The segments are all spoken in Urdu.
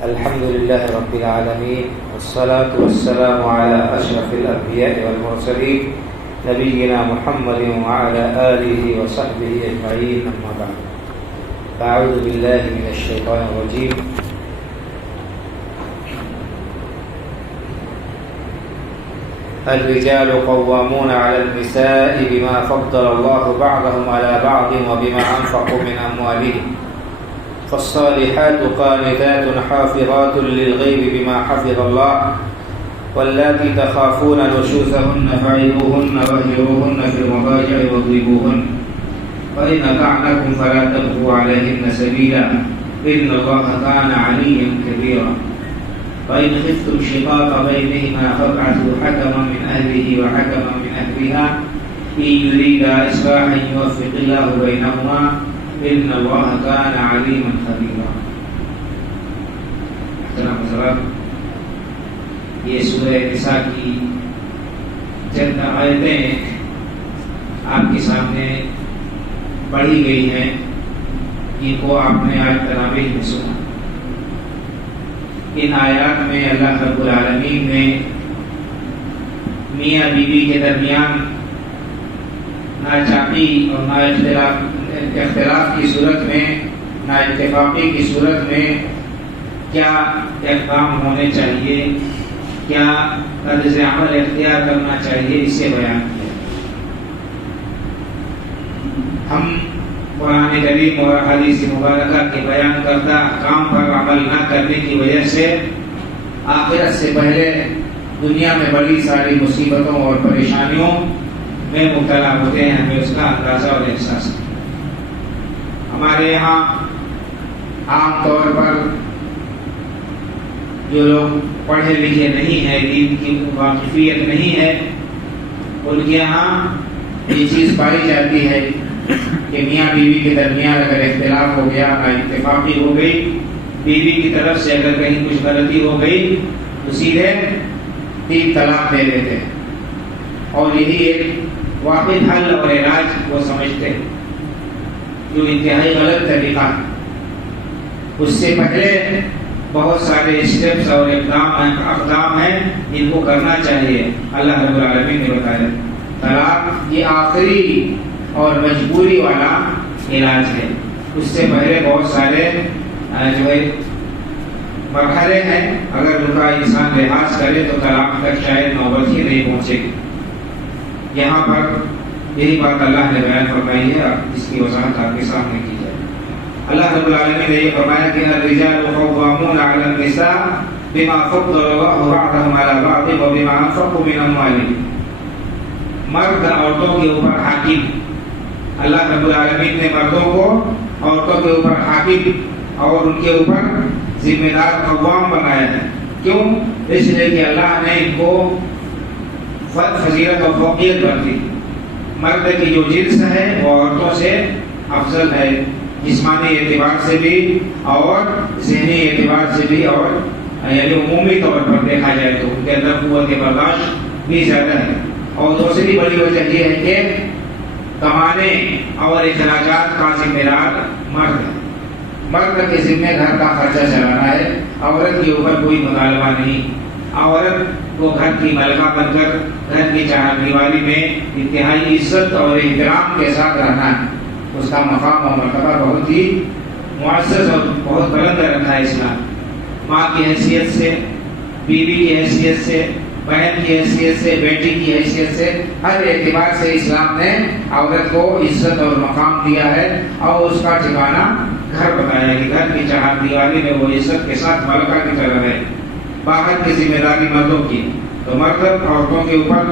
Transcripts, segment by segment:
الحمد لله رب العالمين والصلاة والسلام على أشرف الأنبياء والمرسلين نبينا محمد وعلى آله وصحبه أجمعين أما بعد فأعوذ بالله من الشيطان الرجيم الرجال قوامون على النساء بما فضل الله بعضهم على بعض وبما أنفقوا من أموالهم فالصالحات قانتات حافظات للغيب بما حفظ الله واللاتي تخافون نشوزهن فعظوهن واهجروهن في المضاجع واضربوهن فإن أطعنكم فلا تبغوا عليهن سبيلا إن الله كان عليا كبيرا فإن خفتم شقاق بينهما فابعثوا حكما من أهله وحكما من أهلها إن يريدا إصلاحا يوفق الله بينهما إن الله كان عليما خبيرا. محترم حضرات، یہ سورہ نساء کی چند آیتیں آپ کے سامنے پڑھی گئی ہیں، ان کو آپ نے آج تراویح میں سنا. ان آیات میں اللہ رب العالمین نے میاں بیوی کے درمیان ناچاقی اور اختلاف کی صورت میں، نا اتفاقی کی صورت میں کیا اقدام ہونے چاہیے، کیا طرز عمل اختیار کرنا چاہیے، اسے بیان کیا. ہم قرآن کریم اور حدیث مبارکہ کے بیان کردہ احکام پر عمل نہ کرنے کی وجہ سے آخرت سے پہلے دنیا میں بڑی ساری مصیبتوں اور پریشانیوں میں مبتلا ہوتے ہیں. ہمیں اس کا اندازہ اور احساس ہے. ہمارے یہاں عام طور پر جو لوگ پڑھے لکھے نہیں ہیں، دین کی واقفیت نہیں ہے، ان کے یہاں یہ چیز پائی جاتی ہے کہ میاں بیوی کے درمیان اگر اختلاف ہو گیا، نا اتفاقی ہو گئی، بیوی کی طرف سے اگر کہیں کچھ غلطی ہو گئی تو سیدھے 3 طلاق دے دیتے ہیں، اور یہی ایک واحد حل اور علاج وہ سمجھتے ہیں، جو انتہائی غلط طریقہ ہے. اس سے پہلے بہت سارے اسٹیپس اور اقدام ہیں جن کو کرنا چاہیے. اللہ رب العالمین نے بتایا طلاق یہ آخری اور مجبوری والا علاج ہے. اس سے پہلے بہت سارے جو ہے مرحلے ہیں، اگر ان کا انسان لحاظ کرے تو طلاق تک شاید نوبت ہی نہیں پہنچے گی. یہاں پر یہی بات اللہ نے بیان فرمائی ہے، جس کی وضاحت آپ کے سامنے کی جائے. اللہ رب العالمین نے یہ فرمایا کہ الرجال قوامون علی النساء بما فضل الله بعضهم على بعض وبما انفقوا من اموالهم. مرد عورتوں کے اوپر حاکم، اللہ رب العالمین نے مردوں کو عورتوں کے اوپر حاکم اور ان کے اوپر ذمہ دار قوام بنایا ہے. کیوں؟ اس لیے کہ اللہ نے ان کو فضیلت اور فوقیت برتی. مرد کی جو جنس ہے وہ عورتوں سے افضل ہے، جسمانی اعتبار سے بھی اور ذہنی اعتبار سے بھی، اور یعنی عمومی طور پر دیکھا جائے تو ان کے اندر قوت برداشت بھی زیادہ ہے. اور دوسری بڑی وجہ یہ ہے کہ کمانے اور اخراجات کا ذمہ دار مرد ہے. مرد کے ذمہ گھر کا خرچہ چلانا ہے، عورت کے اوپر کوئی مطالبہ نہیں. عورت کو گھر کی ملکہ بن کر گھر کی چار دیواری میں انتہائی عزت اور احترام کے ساتھ رہنا ہے. اس کا مقام اور مرتبہ بہت ہی معزز اور بہت بلند رکھا ہے اسلام. ماں کی حیثیت سے، بیوی کی حیثیت سے، بہن کی حیثیت سے، بیٹی کی حیثیت سے، ہر اعتبار سے اسلام نے عورت کو عزت اور مقام دیا ہے، اور اس کا ٹھکانہ گھر بتایا کہ گھر کی چار دیواری میں وہ عزت کے ساتھ ملکہ کی طرح ہے. باہر کی ذمہ داری مردوں کی، تو مرد عورتوں کے اوپر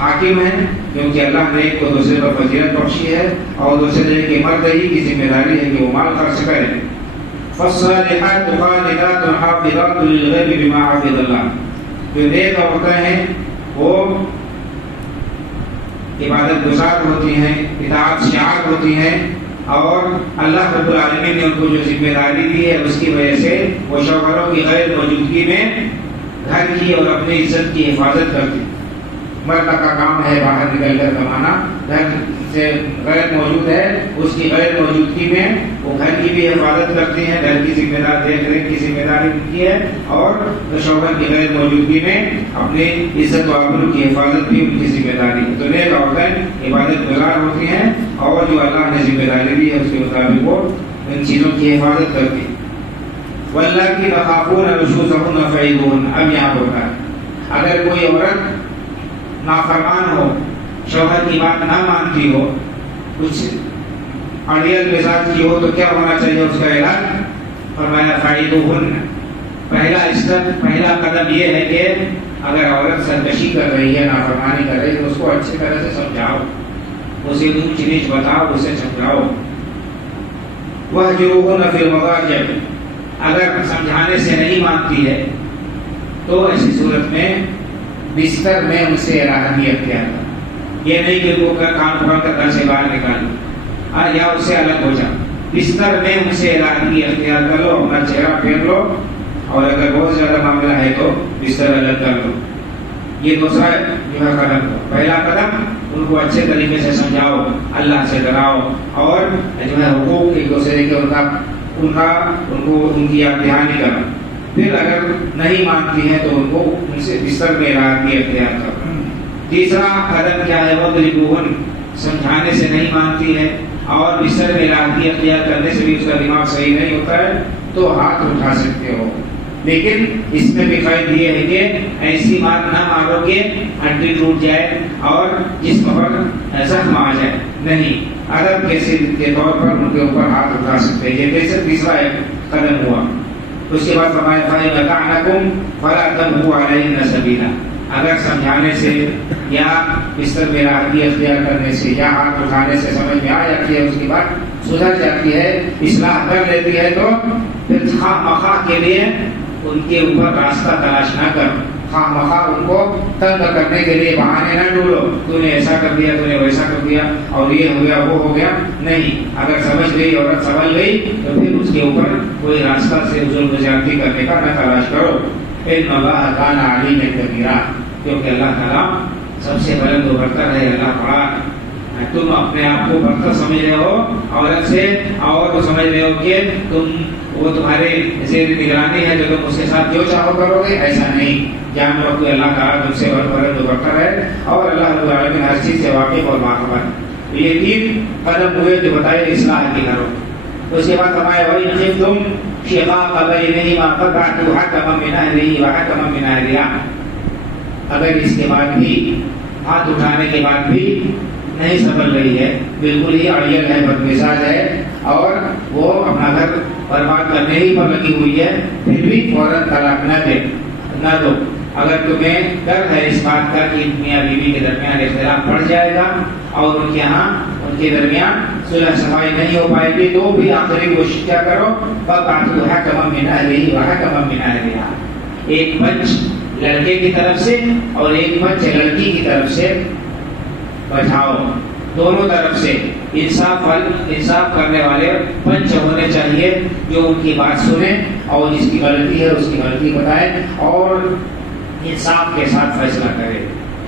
حاکم ہے کیونکہ اللہ نے ایک کو دوسرے پر فضیلت بخشی ہے، اور دوسرے کہ مرد ہی کی ذمہ داری ہے کہ وہ مال خرچ کرے. فالصالحات قانتات حافظات للغیب بما حفظ اللہ. جو نیک عورتیں ہیں وہ عبادت گزار ہوتی ہیں، اطاعت شعار ہوتی ہیں، اور اللہ رب العالمین نے ان کو جو ذمہ داری دی ہے اس کی وجہ سے وہ شوہروں کی غیر موجودگی میں گھر کی اور اپنی عزت کی حفاظت کرتی. مرد کا کام ہے باہر نکل کر کمانا، گھر سے غیر موجود ہے، اس کی غیر موجودگی میں وہ گھر کی بھی حفاظت کرتی ہیں، گھر کی ذمہ دار دیکھ ریکھ کی ذمہ داری ان کی ہے، اور شوہر کی غیر موجودگی میں اپنی عزت و آبرو کی حفاظت بھی ان کی ذمہ داری ہے۔ تو نیک عورتیں عبادت گزار ہوتی ہیں اور جو اللہ نے ذمہ داری دی ہے اس کے مطابق وہ ان چیزوں کی حفاظت کرتی ہیں۔ واللاتي تخافون نشوزهن فعظوهن۔ اب یہاں ہوتا ہے اگر کوئی عورت نافرمان ہو، شوہر کی بات نہ مانتی ہو، کچھ اڑیل مزاج کی ہو، تو کیا ہونا چاہیے اس کا علاج؟ فرمایا فعظوهن۔ پہلا قدم یہ ہے کہ اگر عورت سرکشی کر رہی ہے، نافرمانی کر رہی ہے، تو اس کو اچھی طرح سے سمجھاؤ، اسے اونچ نیچ بتاؤ، اسے سمجھاؤ۔ وَاهْجُرُوهُنَّ فِي الْمَضَاجِعِ۔ اگر سمجھانے سے نہیں مانتی ہے تو ایسی صورت میں بستر میں ان سے علیحدگی اختیار کرو۔ یہ نہیں کہ وہ کان پکڑ کر گھر سے باہر نکالو یا اس سے الگ ہو جاؤ، بستر میں ان سے علیحدگی اختیار کر لو، اپنا چہرہ پھیر لو، اور اگر بہت زیادہ معاملہ ہے تو بستر الگ کر لو۔ یہ دوسرا جو ہے قدم۔ پہلا قدم ان کو اچھے طریقے سے سمجھاؤ، اللہ سے ڈراؤ، اور جو ہے حقوق ایک دوسرے کے ان کی یاد دہانی کرو۔ پھر اگر نہیں مانتی ہے تو ان کو ان سے بستر میں علیحدگی اختیار کرو۔ تیسرا قدم کیا ہے؟ وَاضْرِبُوهُنَّ۔ سمجھانے سے نہیں مانتی ہے اور بستر میں علیحدگی اختیار کرنے سے بھی اس کا دماغ صحیح نہیں ہوتا ہے تو ہاتھ اٹھا سکتے ہو، لیکن اس میں بھی قید یہ ہے کہ ایسی بات نہ مارو کہ ہڈی ٹوٹ جائے اور جسم پر زخم آ جائے، نہیں، ادب کے طور پر ان کے اوپر ہاتھ اٹھا سکتے ہیں۔ یہ تیسرا ایک قدم ہوا۔ اس کے بعد فرمایا فَإِنْ أَطَعْنَكُمْ فَلَا تَبْغُوا عَلَيْهِنَّ سَبِيلًا۔ اگر سمجھانے سے یا بستر میں علیحدگی اختیار کرنے سے یا ہاتھ اٹھانے سے سمجھ میں آ جاتی ہے، اس کی بات سدھر جاتی ہے، اصلاح کر لیتی ہے، تو پھر خواہ مخواہ کے لیے ان کے اوپر راستہ تلاش نہ کرو، خواہ مخواہ ان کو تنگ کرنے کے لیے بہانے نہ ڈھونڈو، تو نے ایسا کر دیا، تو نے ویسا کر دیا، اور یہ ہو گیا وہ ہو گیا، نہیں۔ اگر سمجھ گئی عورت سمجھ گئی تو پھر اس کے اوپر کوئی راستہ سے ظلم زیادتی کرنے کا نہ تلاش کرو۔ ان اللہ کان علیما کبیرا، کیونکہ اللہ تعالیٰ سب سے بلند و برتر ہے، اللہ بڑا۔ تم اپنے آپ کو برتر سمجھ رہے ہو عورت سے، اور تو سمجھ رہے ہو کہ وہ تمہارے زیر نگرانی ہے، جو تم اس کے ساتھ جو چاہو کرو گے، ایسا نہیں۔ جان رکھو کہ اللہ تعالیٰ تم سے بلند و برتر ہے، اور اللہ رب العالمین ہر چیز سے واقف اور باخبر ہے۔ یہ تین قدم ہوئے جو بتائے اصلاح کی کرو۔ اس کے بعد فرمایا وَإِنْ خِفْتُمْ شِقَاقَ بَيْنِهِمَا فَابْعَثُوا حَكَمًا مِنْ أَهْلِهِ وَحَكَمًا مِنْ أَهْلِهَا۔ اگر اس کے بعد بھی ہاتھ اٹھانے کے بعد بھی نہیں سنبھل رہی ہے، بالکل ہی اڑیل ہے، بدمزاج ہے، اور وہ اپنا گھر برباد کرنے ہی پر لگی ہوئی ہے، پھر بھی فوراً طلاق نہ دو۔ اگر تمہیں ڈر ہے اس بات کا کہ میاں بیوی کے درمیان اختلاف بڑھ جائے گا اور ان کے ہاں ان کے درمیان صلح صفائی نہیں ہو پائے گی، تو بھی آخری کوشش کیا کرو؟ فَابْعَثُوا حَكَمًا مِنْ أَهْلِهِ وَحَكَمًا مِنْ أَهْلِهَا۔ ایک پنچ لڑکے کی طرف سے اور ایک پنچ لڑکی کی طرف سے بچھاؤ، دونوں طرف سے انصاف کرنے والے پنچ ہونے چاہیے، جو ان کی بات سنیں اور جس کی غلطی ہے اس کی غلطی بتائیں اور انصاف کے ساتھ فیصلہ کرے۔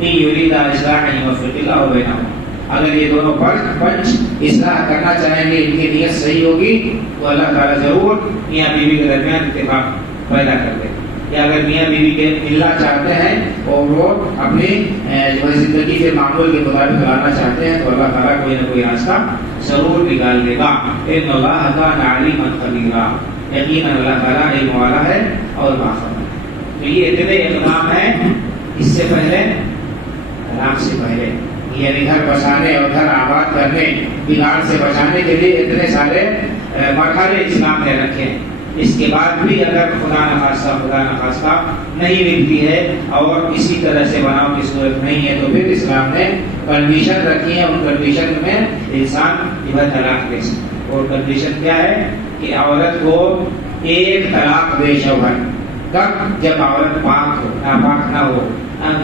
ان یرید اصلاحا یوفق اللہ بینہما۔ اگر یہ دونوں پنچ اصلاح کرنا چاہیں گے، ان کی نیت صحیح ہوگی، تو اللہ تعالیٰ ضرور میاں بیوی کے درمیان اتفاق پیدا کر دے۔ یا اگر میاں بیوی کے ملنا چاہتے ہیں اور وہ اپنی زندگی کے معمول کے مطابق لانا چاہتے ہیں، تو اللہ تعالیٰ کوئی نہ کوئی راستہ ضرور نکال دے گا۔ ان اللہ کان علیما خبیرا۔ یقیناً اللہ تعالیٰ علم والا ہے اور باخبر ہے۔ تو یہ اتنے اقدام ہیں اس سے پہلے، طلاق سے پہلے، یعنی گھر بسانے اور گھر آباد کرنے، بگاڑ سے بچانے کے لیے اتنے سارے مرحلے اسلام نے رکھے ہیں۔ اس کے بعد بھی اگر خدا نخواستہ نہیں ملتی ہے اور کسی طرح سے بناؤ کی صورت نہیں ہے، تو پھر اسلام نے کنڈیشن رکھی ہے۔ ان کنڈیشن میں انسان طلاق دے سکتا ہے، اور کنڈیشن کیا ہے کہ عورت کو ایک طلاق دے شوہر، تب جب عورت پاک ہو، ناپاک نہ ہو،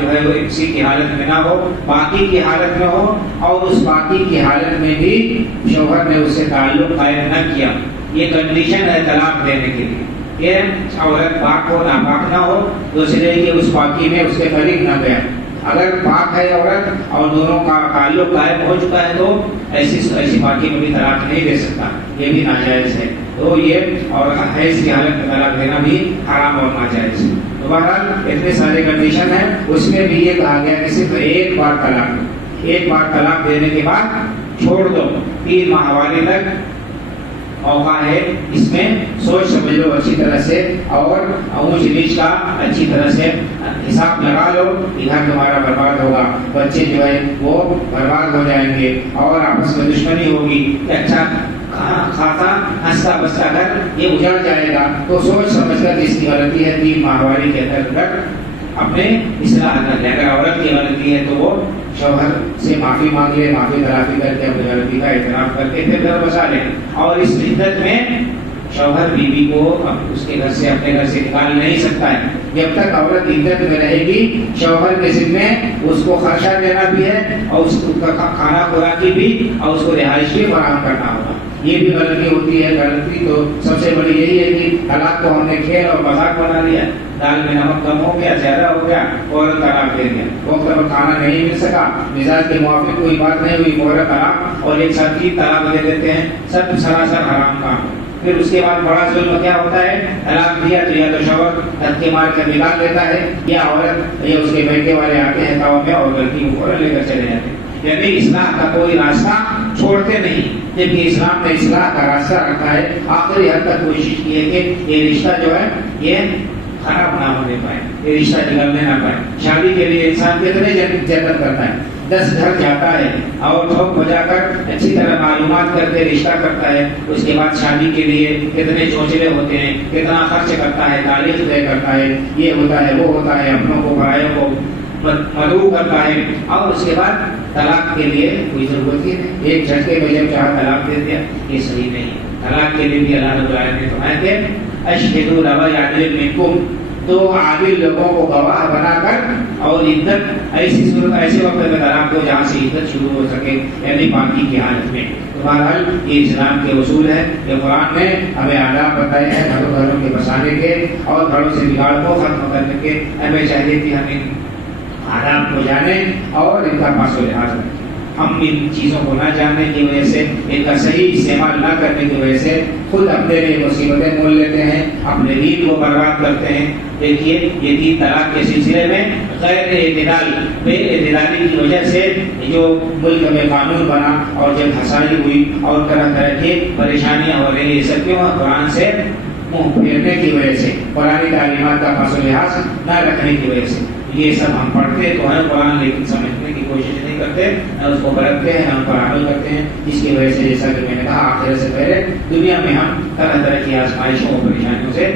جو ہے وہ کسی کی حالت میں نہ ہو، باقی کی حالت میں ہو، اور اس باقی کی حالت میں بھی شوہر نے اس سے تعلق قائم نہ کیا۔ یہ کنڈیشن ہے طلاق دینے کے لیے کہ عورت پاک ہو، ناپاک نہ ہو، دوسرے کی اس پاکی میں اس کے قریب نہ گیا، اگر پاک ہے عورت اور دونوں کا تعلق قائم ہو چکا ہے تو ایسی پاکی میں بھی طلاق نہیں دے سکتا، یہ بھی ناجائز ہے۔ تو یہ اور حیض کی حالت میں طلاق دینا بھی حرام اور ناجائز ہے۔ تو بہرحال اتنے سارے کنڈیشن ہیں، اس میں بھی یہ کہا گیا کہ صرف ایک بار طلاق دینے کے بعد چھوڑ دو، 3 ماہواری تک موقع ہے، اس میں سوچ سمجھ لو اچھی طرح سے اور اونچ نیچ کا اچھی طرح سے حساب لگا لو، گھر تمہارا برباد ہوگا، بچے جو ہے وہ برباد ہو جائیں گے اور آپس میں دشمنی ہوگی کہ اچھا کھاتا ہنستا بستا گھر یہ اجڑ جائے گا۔ تو سوچ سمجھ کر اس کی غلطی ہے 3 ماہواری کے اندر اپنے اصلاح کر لے۔ اگر عورت کی غلطی ہے تو وہ شوہر سے معافی مانگ لے، معافی تلافی کر کے اپنی غلطی کا اعتراف کر کے پھر گھر بسا لے۔ اور اس عدت میں شوہر بیوی کو اس کے گھر سے اپنے گھر سے نکال نہیں سکتا ہے۔ جب تک عورت عدت میں رہے گی شوہر کے ذمے اس کو خرچہ دینا بھی ہے اور اس کا کھانا خوراکی بھی اور اس کو رہائش بھی فراہم کرنا ہوگا۔ یہ بھی غلطی ہوتی ہے۔ غلطی تو سب سے بڑی یہی ہے کہ طلاق کو ہم نے کھیل اور مذاق بنا لیا، دال میں نمک کم ہو گیا، زیادہ ہو گیا، فوراً طلاق دے دیا، وقت پر کھانا نہیں مل سکا، مزاج کے موافق کوئی بات نہیں ہوئی، فوراً طلاق، اور ایک ساتھ 3 طلاق دے دیتے ہیں۔ سب سراسر حرام کام۔ پھر اس کے بعد بڑا ظلم کیا ہوتا ہے، طلاق دیا تو یا تو شوہر دھکے مار کر نکال دیتا ہے یا عورت یا اس کے بیٹے والے آتے ہیں گاؤں میں اور لڑکی کو فوراً لے کر چلے جاتے ہیں۔ یعنی اصلاح کا کوئی راستہ چھوڑتے نہیں، جبکہ اسلام نے اصلاح کا راستہ رکھا ہے۔ آخری حد تک کوشش کی ہے کہ یہ رشتہ جو ہے یہ خراب نہ ہونے پائے، یہ رشتہ نکلنے نہ پائے۔ شادی کے لیے انسان کتنے جدت کرتا ہے، 10 گھر جاتا ہے اور ٹھوک بجا کر اچھی طرح معلومات کر کے رشتہ کرتا ہے، اس کے بعد شادی کے لیے کتنے چوچلے ہوتے ہیں، کتنا خرچ کرتا ہے، تاریخ طے کرتا ہے، یہ ہوتا ہے وہ ہوتا ہے، اپنوں کو پرایوں کو مدعو کرتا ہے، اور اس کے بعد طلاق کے لیے کوئی ضرورت ہی نہیں، ایک جھٹکے میں جب چاہا طلاق دے دیا، یہ صحیح نہیں ہے۔ طلاق کے لیے بھی اللہ رب العالمین نے فرمایا کہ اشہدوا ذوی عدل منکم، 2 عادل لوگوں کو گواہ بنا کر اور عدت ایسی صورت ایسے وقت میں طلاق دو جہاں سے عدت شروع ہو سکے، یعنی پاکی کی حالت میں۔ تو بہرحال یہ اسلام کے اصول ہے کہ قرآن نے ہمیں آداب بتائے ہیں گھروں کے بسانے کے اور گھروں سے بگاڑ کو ختم کرنے کے۔ ہمیں چاہیے کہ ہم ان آداب کو جانیں اور ان کا پاس و لحاظ رکھیں۔ ہم ان چیزوں کو نہ جاننے کی وجہ سے، ان کا صحیح استعمال نہ کرنے کی وجہ سے خود اپنے لیے مصیبتیں مول لیتے ہیں، اپنے دین کو برباد کرتے ہیں۔ دیکھیے یہ 3 طلاق کے سلسلے میں غیر اعتدال، بے اعتدالی کی وجہ سے جو ملک میں قانون بنا اور جب ہنسائی ہوئی اور طرح طرح کی پریشانیاں ہو رہی ہیں، یہ سب کیوں ہے؟ قرآن سے منہ پھیرنے کی وجہ سے، قرآن تعلیمات کا پاس و لحاظ نہ رکھنے کی وجہ سے۔ یہ سب ہم پڑھتے تو ہیں قرآن، لیکن سمجھنے کی کوشش نہیں کرتے، نہ اس کو برتتے ہیں، نہ ان پر عمل کرتے ہیں، جس کی وجہ سے جیسا کہ میں نے کہا آخرت سے پہلے دنیا میں ہم طرح طرح کی آزمائشوں اور پریشانیوں سے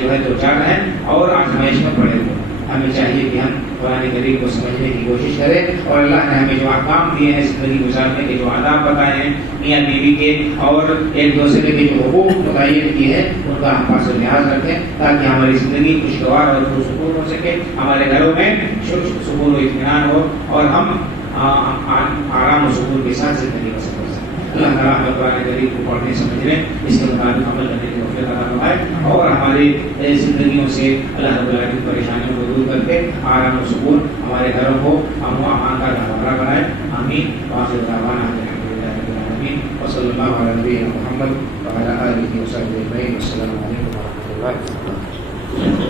جو ہے دوچار ہیں اور آزمائش میں پڑے ہوئے۔ ہمیں چاہیے کہ ہم قرآن کریم کو سمجھنے کی کوشش کریں اور اللہ نے ہمیں جو احکام دیے ہیں زندگی گزارنے کے، جو آداب بتائے ہیں میاں بیوی کے اور ایک دوسرے کے جو حقوق متعین کیے ہیں، ان کا ہم پاس و لحاظ رکھیں تاکہ ہماری زندگی خوشگوار اور پرسکون ہو سکے، ہمارے گھروں میں سکون و اطمینان ہو اور ہم آرام و سکون کے ساتھ زندگی بسر کر سکیں۔ اللہ تعالیٰ ہمیں قرآن کریم کو پڑھنے سمجھنے، اس کے مطابق عمل کرنے کی توفیق عطا فرمائے اور ہماری زندگیوں سے اللہ رب العالمین پریشانیوں کو دور کر کے آرام و سکون ہمارے گھروں کو امن و امان کا گہوارہ بنائے۔ آمین۔ وآخر دعوانا الحمدللہ رب العالمین وصلی اللہ علی نبینا محمد وعلی آلہ وصحبہ اجمعین۔ السلام علیکم ورحمۃ اللہ وبرکاتہ۔